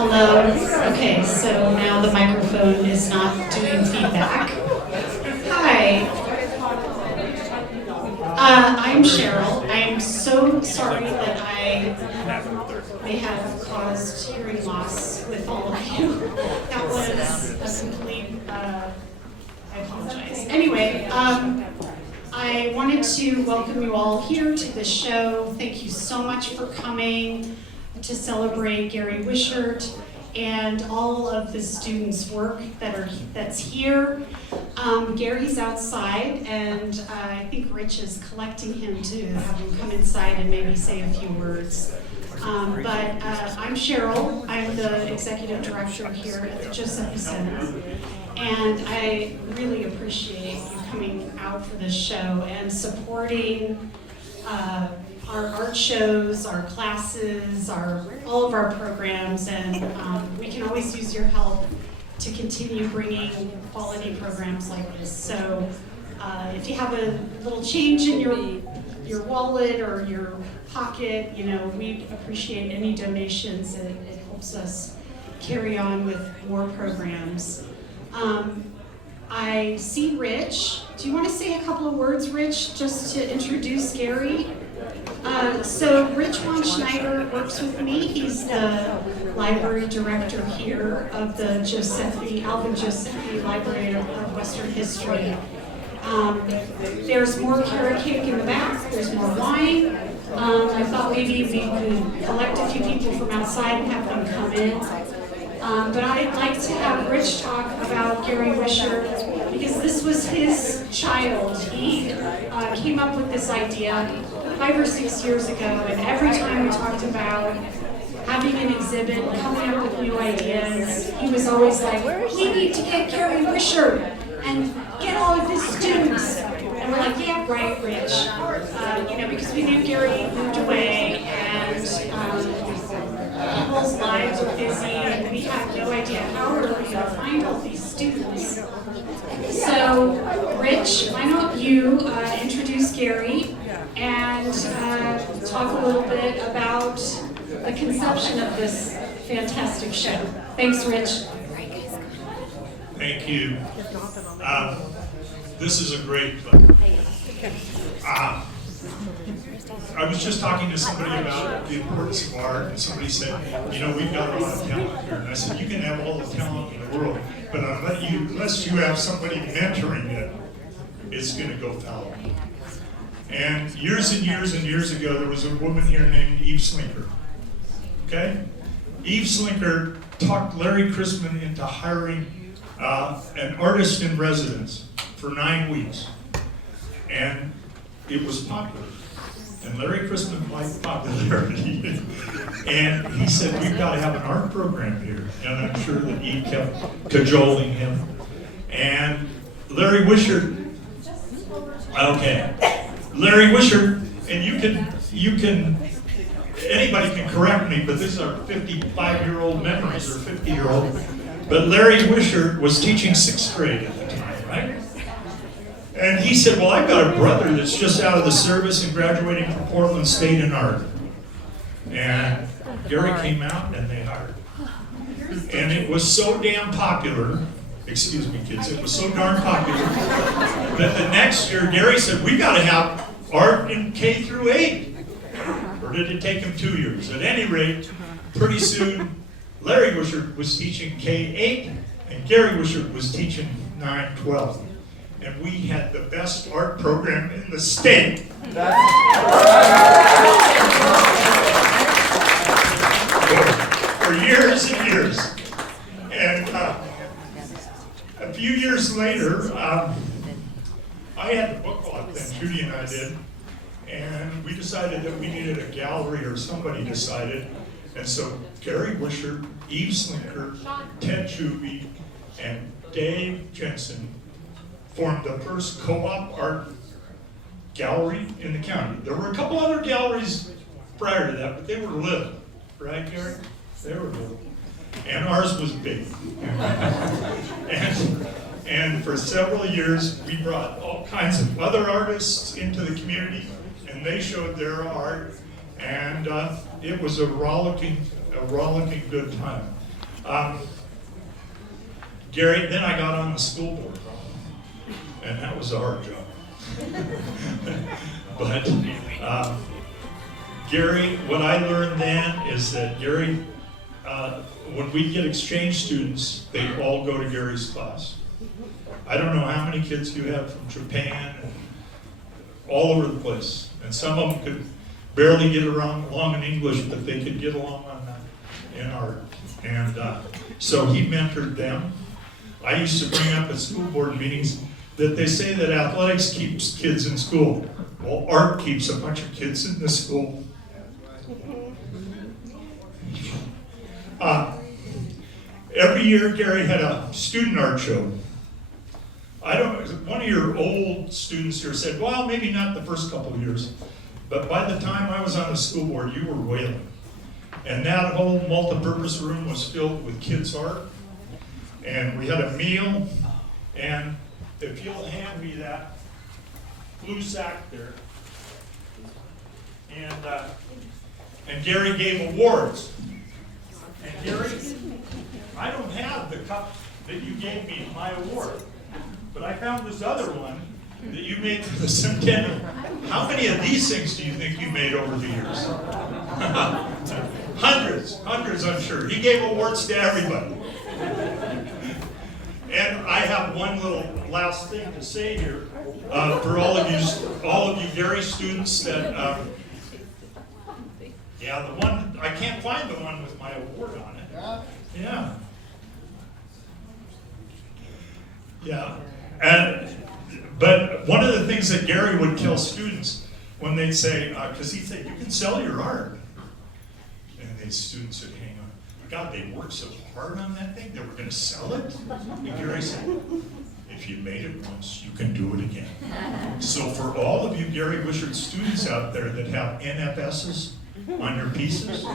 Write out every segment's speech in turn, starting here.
Hello. Okay, so now the microphone is not doing feedback. Hi. I'm Cheryl. I'm so sorry that I may have caused hearing loss with all of you. That was a complete, I apologize. Anyway, I wanted to welcome you all here to the show. Thank you so much for coming to celebrate Gary Wishart and all of the students' work that's here. Gary's outside, and I think Rich is collecting him to have him come inside and maybe say a few words. But I'm Cheryl. I'm the executive director here at the Josephy Center, and I really appreciate you coming out for this show and supporting our art shows, our classes, all of our programs, and we can always use your help to continue bringing quality programs like this. So if you have a little change in your wallet or your pocket, we appreciate any donations. It helps us carry on with more programs. I see Rich. Do you want to say a couple of words, Rich, just to introduce Gary? So Rich Von Schneider works with me. He's the library director here of the Alvin Josephy Library of Western History. There's more carrot cake in the back. There's more wine. I thought maybe we could collect a few people from outside and have them come in. But I'd like to have Rich talk about Gary Wishart because this was his child. He came up with this idea 5 or 6 years ago, and every time we talked about having an exhibit, coming up with new ideas, he was always like, we need to get Gary Wishart and get all of his students. And we're like, yeah, right, Rich. Because we knew Gary moved away and people's lives were busy and we had no idea how we were going to find all these students. So, Rich, why don't you introduce Gary and talk a little bit about the conception of this fantastic show. Thanks, Rich. Thank you. This is a great I was just talking to somebody about the importance of art, and somebody said, we've got a lot of talent here. And I said, you can have all the talent in the world, but unless you have somebody mentoring it, it's going to go foul. And years and years and years ago, there was a woman here named Eve Slinker. Okay? Eve Slinker talked Larry Chrisman into hiring an artist in residence for 9 weeks. And it was popular. And Larry Chrisman liked popularity. And he said, we've got to have an art program here. And I'm sure that Eve kept cajoling him. And Larry Wishart, Larry Wishart, and you can, anybody can correct me, but these are 55-year-old memories or 50-year-old. But Larry Wishart was teaching 6th grade at the time, right? And he said, well, I've got a brother that's just out of the service and graduating from Portland State in art. And Gary came out and they hired him. And it was so damn popular, excuse me kids, it was so darn popular that the next year Gary said, we got to have art in K through 8. Or did it take him 2 years? At any rate, pretty soon Larry Wishart was teaching K-8 and Gary Wishart was teaching 9-12. And we had the best art program in the state. For years and years. And a few years later, I had the book club then, Judy and I did, and we decided that we needed a gallery, or somebody decided, and so Gary Wishart, Eve Slinker, Ted Juby, and Dave Jensen formed the first co-op art gallery in the county. There were a couple other galleries prior to that, but they were little, right, Gary? They were little. And ours was big. and for several years, we brought all kinds of other artists into the community, and they showed their art, and it was a rollicking good time. Gary, then I got on the school board, and that was a hard job. But Gary, what I learned then is that Gary, when we get exchange students, they all go to Gary's class. I don't know how many kids you have from Japan, and all over the place. And some of them could barely get along in English, but they could get along in art. And so he mentored them. I used to bring up at school board meetings that they say that athletics keeps kids in school. Well, art keeps a bunch of kids in the school. Every year, Gary had a student art show. One of your old students here said, well, maybe not the first couple of years, but by the time I was on the school board, you were wailing. And that whole multi-purpose room was filled with kids' art. And we had a meal, and if you'll hand me that blue sack there, and Gary gave awards. And Gary, I don't have the cup that you gave me my award, but I found this other one that you made for the centennial. How many of these things do you think you made over the years? Hundreds, I'm sure. He gave awards to everybody. And I have one little last thing to say here for all of you Gary students that, yeah, the one, I can't find the one with my award on it. Yeah. Yeah. But one of the things that Gary would tell students when they'd say, because he'd say, you can sell your art. And these students would hang on. God, they worked so hard on that thing, they were going to sell it? And Gary said, if you made it once, you can do it again. So for all of you Gary Wishart students out there that have NFSs on your pieces, you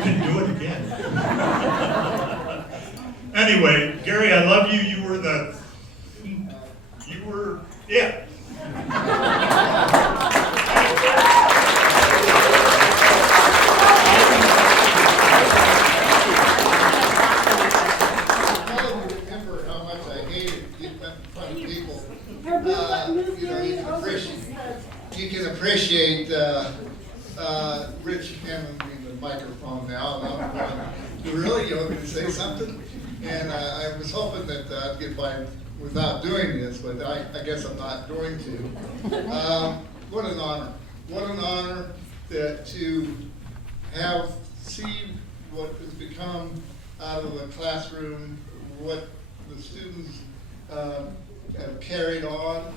can do it again. Anyway, Gary, I love you. You were it. You can appreciate Rich handing me the microphone now. You really want me to say something? And I was hoping that I'd get by without doing this, but I guess I'm not going to. What an honor. What an honor that to see what has become out of a classroom, what the students have carried on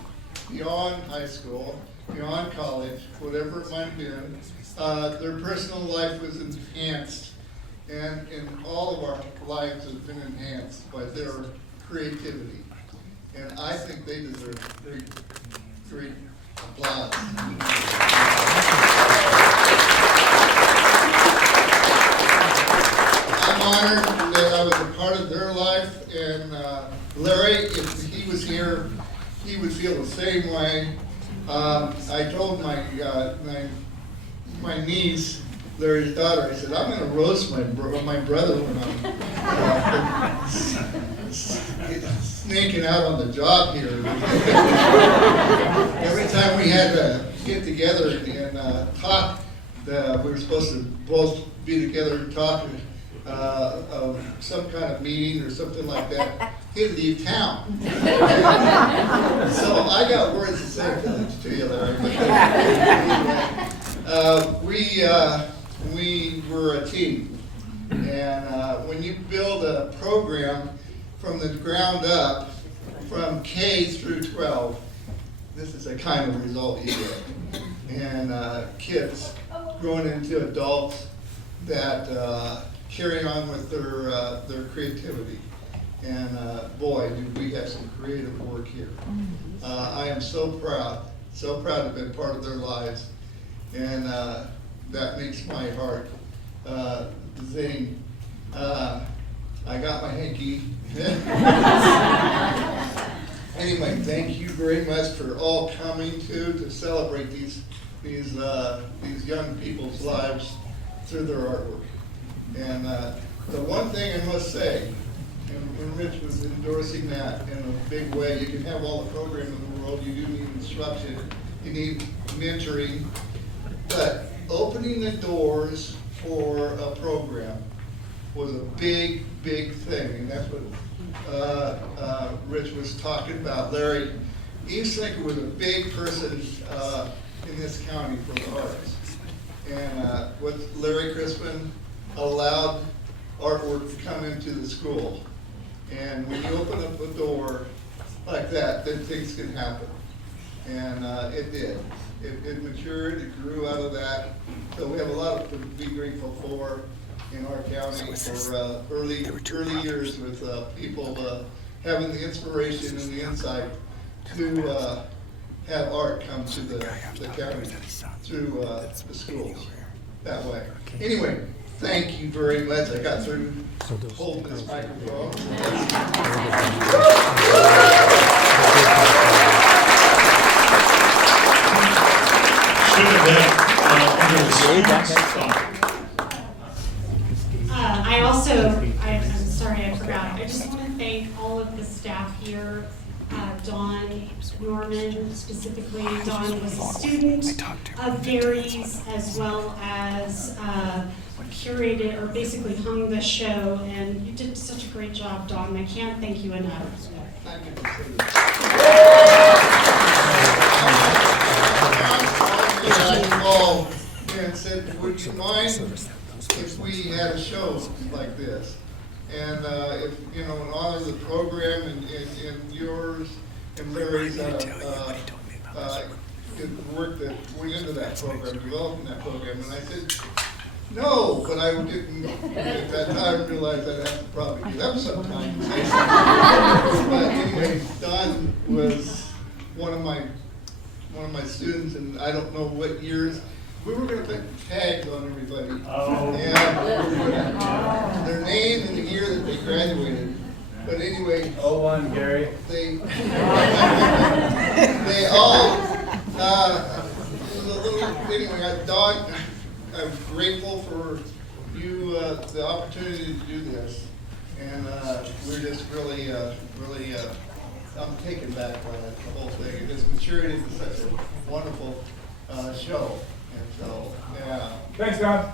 beyond high school, beyond college, whatever it might have been. Their personal life was enhanced, and all of our lives have been enhanced by their creativity. And I think they deserve great applause. I'm honored that I was a part of their life, and Larry, if he was here, he would feel the same way. I told my niece, Larry's daughter, I said, I'm going to roast my brother when I'm snaking out on the job here. Every time we had to get together and talk, we were supposed to both be together and talk of some kind of meeting or something like that. He'd leave town. So I got words to say to you, Larry. We were a team, and when you build a program from the ground up, from K through 12, this is the kind of result you get. And kids growing into adults that carry on with their creativity. And boy, do we have some creative work here. I am so proud to have been part of their lives. And that makes my heart zing. I got my hanky. Anyway, thank you very much for all coming to celebrate these young people's lives through their artwork. And the one thing I must say, and Rich was endorsing that in a big way, you can have all the program in the world, you do need instruction, you need mentoring, but opening the doors for a program was a big, big thing, and that's what Rich was talking about. Larry Eastlake was a big person in this county for the arts. And with Larry Crispin allowed artwork to come into the school. And when you open up a door like that, then things can happen. And it did. It matured, it grew out of that. So we have a lot to be grateful for in our county for early years with people having the inspiration and the insight to have art come to the county through the schools that way. Anyway, thank you very much. I got through holding this microphone. Should have been under the students. I'm sorry, I forgot. I just want to thank all of the staff here. Dawn, Norman, specifically. Dawn was a student of Gary's, as well as curated, or basically hung the show, and you did such a great job, Dawn. I can't thank you enough. Thank you. I called and said, would you mind if we had a show like this? And if, you know, in honor of the program and yours and Larry's work that went into that program, developing that program, and I said, no, but I didn't at that time realize I'd have to probably get up sometime and say something. But anyway, Don was one of my students, and I don't know what years. We were going to put tags on everybody. Oh. And their name and the year that they graduated. But anyway. 01, Gary. They all, anyway, Don, I'm grateful for you, the opportunity to do this. And we're just really, I'm taken back by the whole thing. It just matured into such a wonderful show. And so, yeah. Thanks, God.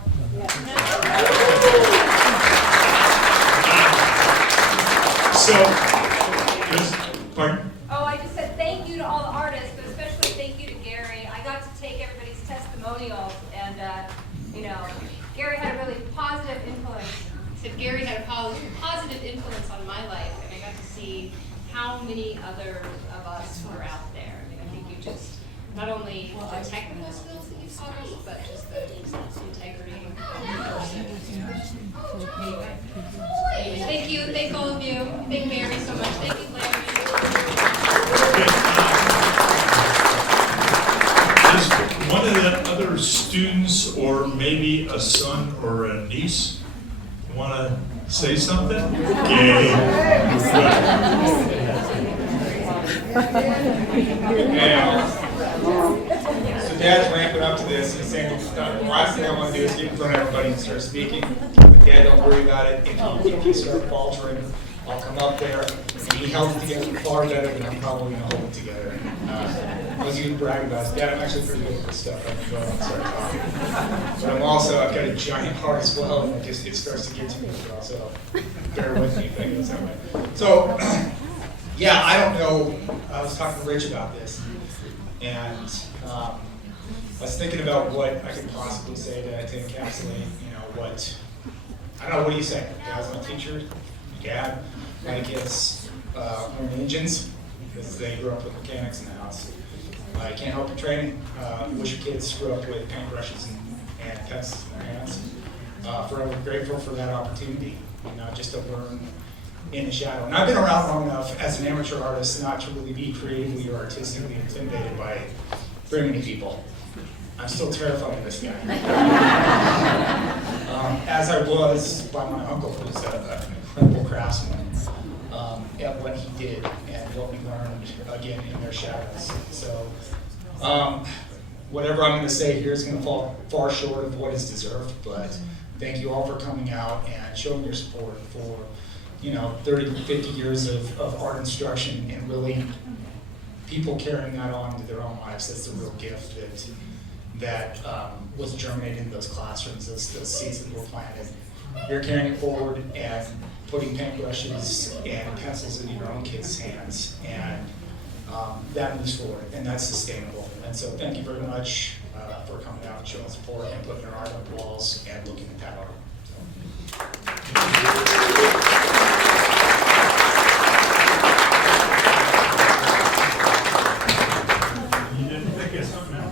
Pardon? Oh, I just said thank you to all the artists, but especially thank you to Gary. I got to take everybody's testimonials, and Gary had a really positive influence. Gary had a positive influence on my life, and I got to see how many other of us were out there. I mean, I think you just not only the technical skills that you taught us, but just the integrity of the person. Anyway, thank you, thank all of you, thank Gary so much, thank you, Larry. Does one of the other students, or maybe a son or a niece, want to say something? Yay. So Dad's ramping up to this. He's saying, the last thing I want to do is get in front of everybody and start speaking. But Dad, don't worry about it. If you start faltering, I'll come up there. He held it together far better than I'm probably going to hold it together. I was even bragging about it. Dad, I'm actually pretty good at this stuff. I can go and start talking. But I've got a giant heart as well, and it starts to get to me as well. So bear with me if I go that way. So, yeah, I don't know. I was talking to Rich about this, and I was thinking about what I could possibly say to encapsulate, what, I don't know, what do you say? Dad's my teacher, Dad, my kids learn engines because they grew up with mechanics in the house. I can't help your training. Wish your kids grew up with paintbrushes and pencils in their hands. Forever grateful for that opportunity, just to learn in the shadow. And I've been around long enough as an amateur artist not to really be creatively or artistically intimidated by very many people. I'm still terrified of this guy. As I was by my uncle, who's an incredible craftsman, at what he did and what we learned, again, in their shadows. So, whatever I'm going to say here is going to fall far short of what is deserved, but thank you all for coming out and showing your support for, 30 to 50 years of art instruction, and really people carrying that on to their own lives. That's the real gift that was germinated in those classrooms, those seeds that were planted. You're carrying it forward and putting paintbrushes and pencils in your own kids' hands, and that moves forward, and that's sustainable. And so thank you very much for coming out and showing support and putting your art on the walls and looking at that art. You didn't pick us up now.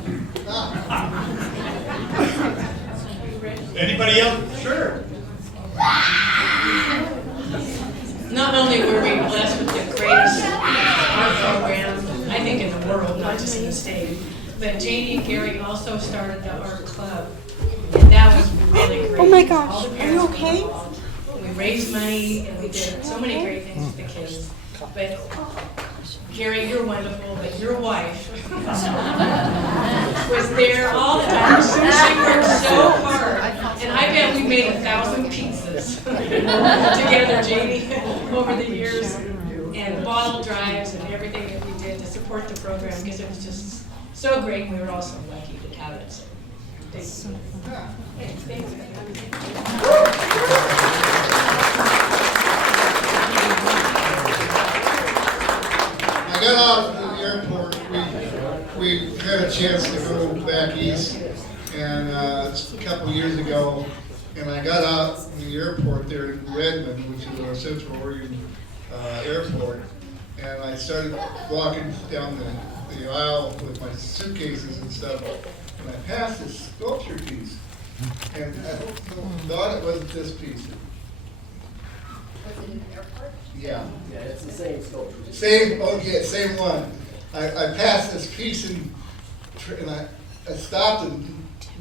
Anybody else? Sure. Not only were we blessed with the greatest art program, I think in the world, not just in the state, but Janie and Gary also started the art club, and that was really great. Oh my All gosh, the are you parents were okay? involved. We raised money, and we did so many great things with the kids. But Gary, you're wonderful, but your wife was there all the time. She worked so hard, and I bet we made 1,000 pizzas together, Janie, over the years, and bottle drives and everything that we did to support the program, because it was just so great, and we were all so lucky to have it. So, thanks. Thanks. I got out of the airport, we had a chance to go back east, and a couple of years ago, and I got out in the airport there in Redmond, which is our Central Oregon airport, and I started walking down the aisle with my suitcases and stuff, and I passed this sculpture piece, and I thought it wasn't this piece. Yeah. Yeah, it's the same sculpture. Same one. I passed this piece and I stopped and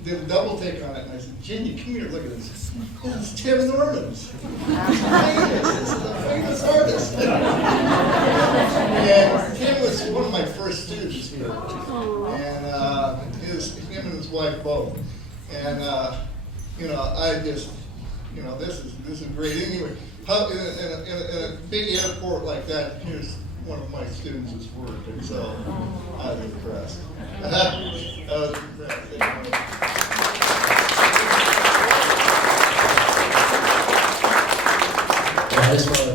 did a double take on it, and I said, Jenny, come here, look at this. It's Tim Norman's. This is a famous artist. And Tim was one of my first students here. And him and his wife both. And I just, this is great. Anyway, in a big airport like that, here's one of my students' work, and so I was impressed. I was impressed. I just want to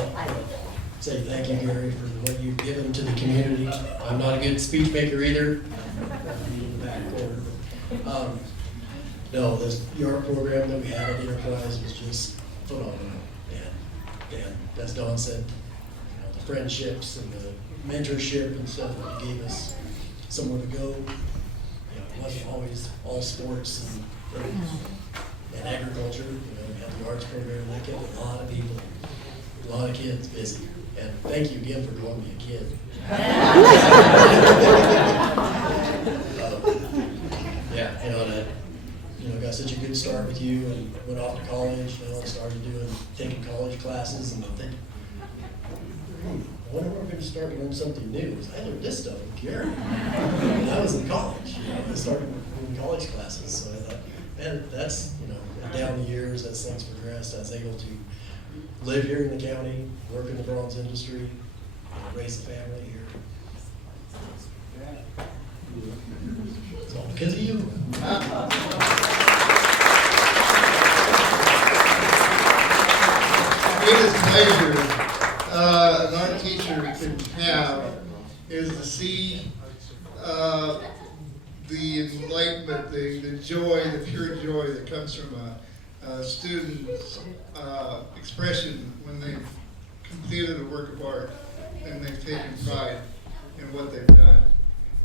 say thank you, Gary, for what you've given to the community. I'm not a good speech maker either. I'm in the back corner. No, your program that we had at Enterprise was just phenomenal. And as Don said, the friendships and the mentorship and stuff that you gave us somewhere to go. It wasn't always all sports and agriculture. We had the arts program that kept a lot of people, a lot of kids busy. And thank you again for calling me a kid. And I got such a good start with you and went off to college, and started taking college classes, and I'm thinking, I wonder when I'm going to start to learn something new. I learned this stuff with Gary. When I was in college, I started in college classes. So I thought, man, that's, down the years as things progressed, I was able to live here in the county, work in the bronze industry, raise a family here. It's all because of you. Greatest pleasure an art teacher can have is to see the enlightenment, the joy, the pure joy that comes from a student's expression when they've completed a work of art and they've taken pride in what they've done.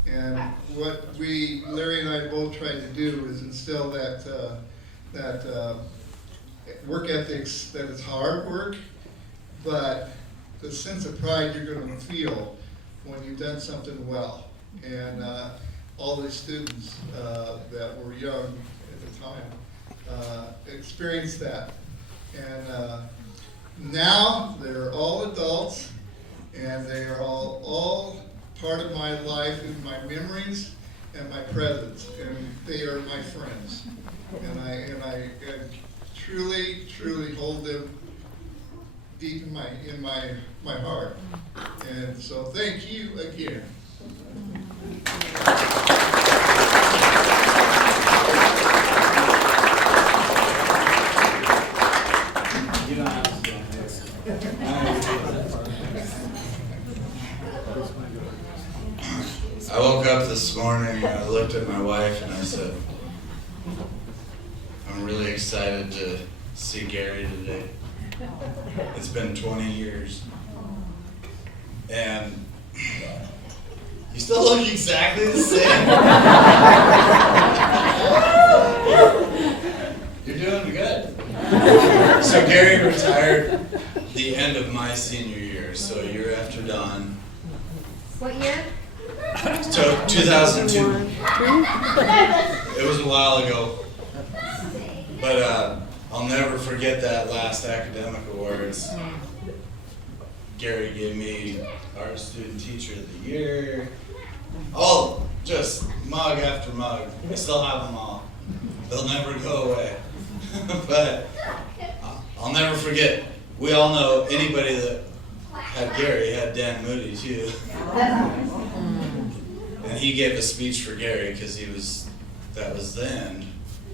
And what Larry and I both tried to do is instill that work ethics, that it's hard work, but the sense of pride you're going to feel when you've done something well. And all the students that were young at the time experienced that. And now they're all adults, and they are all part of my life and my memories and my presence, and they are my friends. And I truly, truly hold them deep in my heart. And so thank you again. You don't have to stand I woke up this morning and I looked at my wife and I said, I'm really excited to see Gary today. It's been 20 years. And you still look exactly the same. You're doing good. So Gary retired the end of my senior year, so a year after Don. What year? So 2002. It was a while ago. But I'll never forget that last academic awards. Gary gave me Art Student Teacher of the Year. All just mug after mug. I still have them all. They'll never go away. But I'll never forget. We all know anybody that had Gary had Dan Moody too. And he gave a speech for Gary because that was then.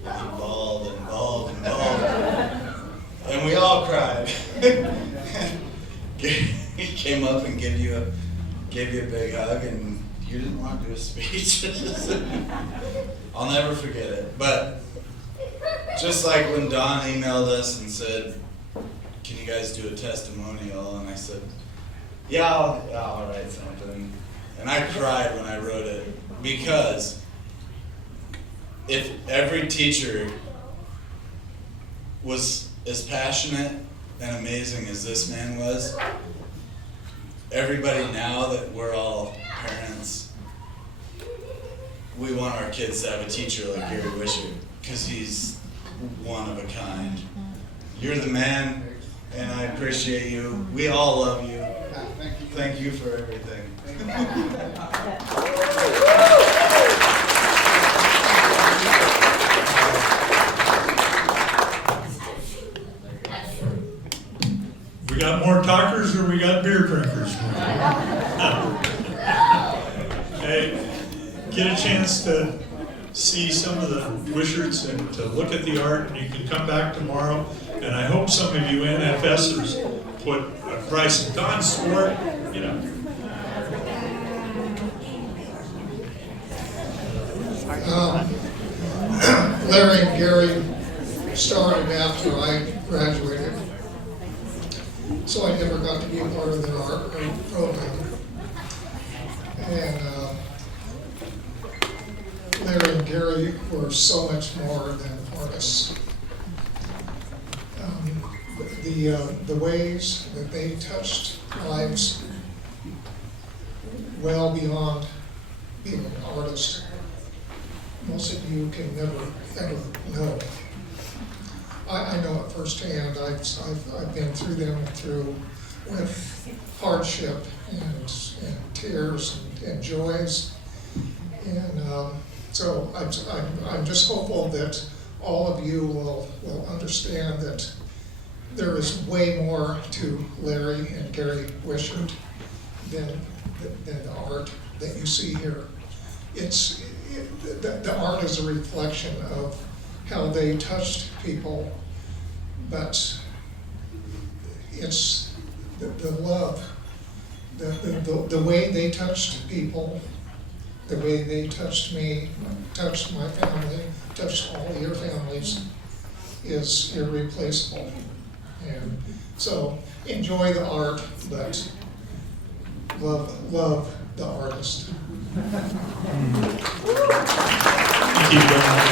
And he bawled and bawled and bawled. And we all cried. He came up and gave you a big hug, and you didn't want to do a speech. I'll never forget it. But just like when Don emailed us and said, can you guys do a testimonial? And I said, yeah, I'll write something. And I cried when I wrote it, because if every teacher was as passionate and amazing as this man was, everybody now that we're all parents, we want our kids to have a teacher like Gary Wishart, because he's one of a kind. You're the man, and I appreciate you. We all love you. Thank you for everything. We got more talkers or we got beer drinkers? Hey, get a chance to see some of the Wisharts and to look at the art, and you can come back tomorrow. And I hope some of you NFSers put a price. Don swore, you know. Larry and Gary started after I graduated, so I never got to be a part of their art program. And Larry and Gary were so much more than artists. The ways that they touched lives well beyond being an artist, most of you can never, ever know. I know it firsthand. I've been through them with hardship and tears and joys. And so I'm just hopeful that all of you will understand that there is way more to Larry and Gary Wishart than the art that you see here. The art is a reflection of how they touched people, but it's the love, the way they touched people, the way they touched me, touched my family, touched all your families, is irreplaceable. And so enjoy the art, but love the artist. Thank you very much.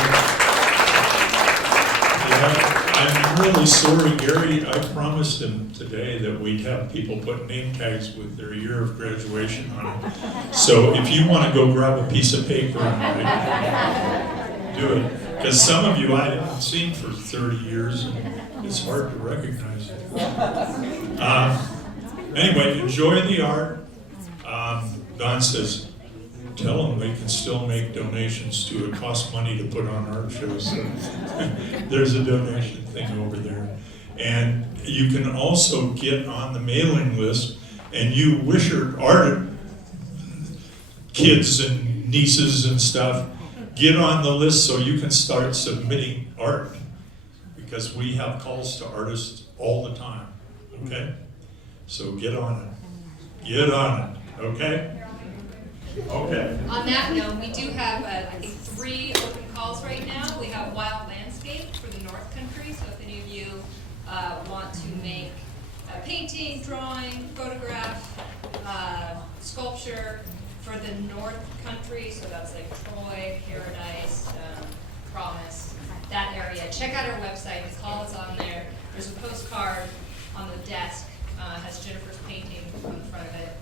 Yeah, I'm really sorry, Gary. I promised him today that we'd have people put name tags with their year of graduation on it. So if you want to go grab a piece of paper and do it, because some of you I haven't seen for 30 years, and it's hard to recognize it. Anyway, enjoy the art. Don says, tell them they can still make donations to it. Costs money to put on art shows, so there's a donation thing over there. And you can also get on the mailing list, and you Wishart art kids and nieces and stuff, get on the list so you can start submitting art, because we have calls to artists all the time, okay? So get on it, okay? Okay. On that note, we do have, I think, 3 open calls right now. We have Wild Landscape for the North Country, so if any of you want to make a painting, drawing, photograph, sculpture for the North Country, so that's like Troy, Paradise, Promise, that area, check out our website. The call is on there. There's a postcard on the desk, has Jennifer's painting on the front of it.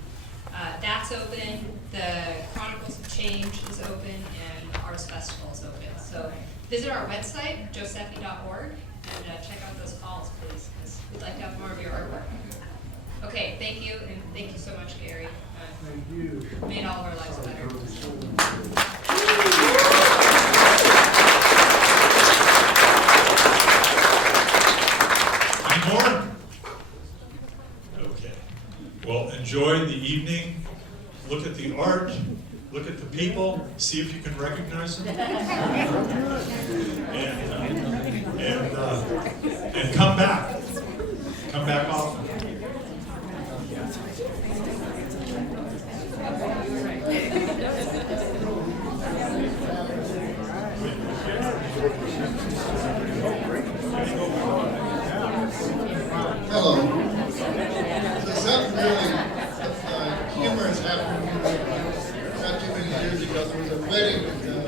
That's open. The Chronicles of Change is open, and the Arts Festival is open. So visit our website, josephy.org, and check out those calls, please, because we'd like to have more of your artwork. Okay, thank you, and thank you so much, Gary. Thank you. Made all of our lives better. Any more? Okay. Well, enjoy the evening. Look at the art. Look at the people. See if you can recognize them. And come back. Come back often. Hello. So something really humorous happened not too many years ago. There was a wedding in town,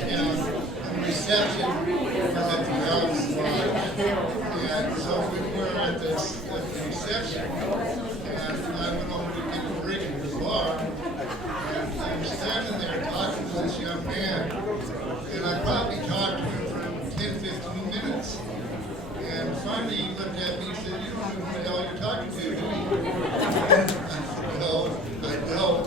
and reception was at the house lodge. And so we were at the reception, and I went over to get a drink at the bar, and I'm standing there talking to this young man, and I probably talked to him for 10, 15 minutes. And finally he looked at me and said, "You don't know who the hell you're talking to, do you?" I said, "No, I don't."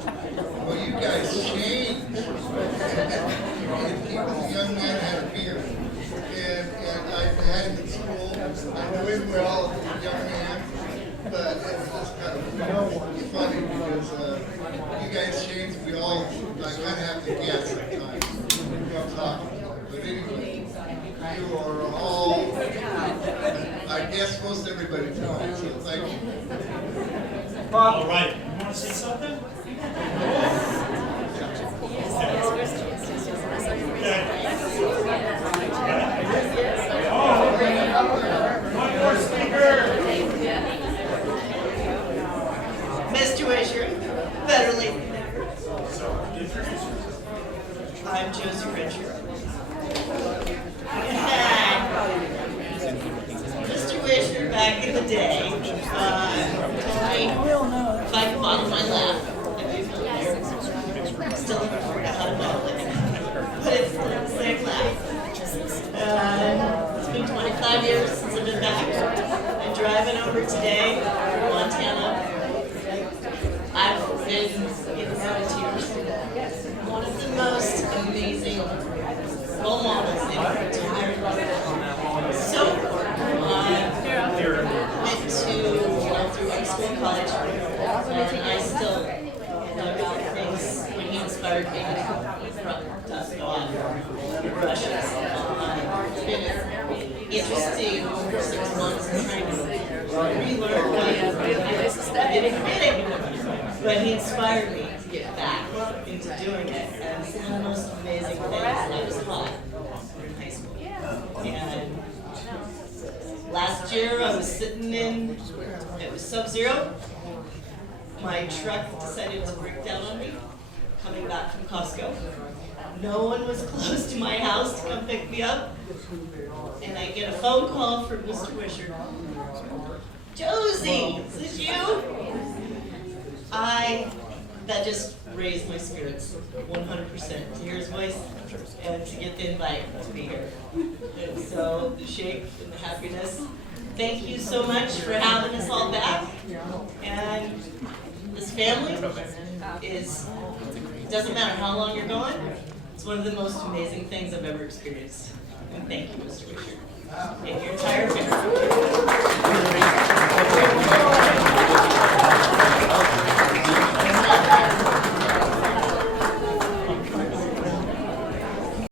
"Well, you guys changed." And he was a young man, had a beard. And I had him in school. I knew him well as a young man. But it was just kind of funny because you guys changed. I kind of have to guess sometimes who I'm talking to. But anyway, you are all, I guess most everybody knows, so thank you. All right. You want to say something? Mr. Wishart, better late than never. I'm Josephy. Mr. Wishart, back in the day, told me if I could bottle my lap, I'd be a millionaire. Still haven't figured out how to bottle it, but it's still the same lap. It's been 25 years since I've been back. I'm driving over today from Montana. I've been in and out of tears. One of the most amazing role models in her entire life. So, went through high school and college, and I still know about things when he inspired me from dusk on brushes. It's been interesting for 6 months trying to relearn what I didn't admit. But he inspired me to get back into doing it, and it's one of the most amazing things. I was hot in high school, and last year I was sitting in, it was sub-zero. My truck decided to break down on me, coming back from Costco. No one was close to my house to come pick me up, and I get a phone call from Mr. Wishart. "Josie, is this you?" That just raised my spirits 100% to hear his voice and to get the invite to be here. And so the shake and the happiness. Thank you so much for having us all back. And this family is doesn't matter how long you're going, it's one of the most amazing things I've ever experienced. And thank you, Mr. Wishart, and your entire family.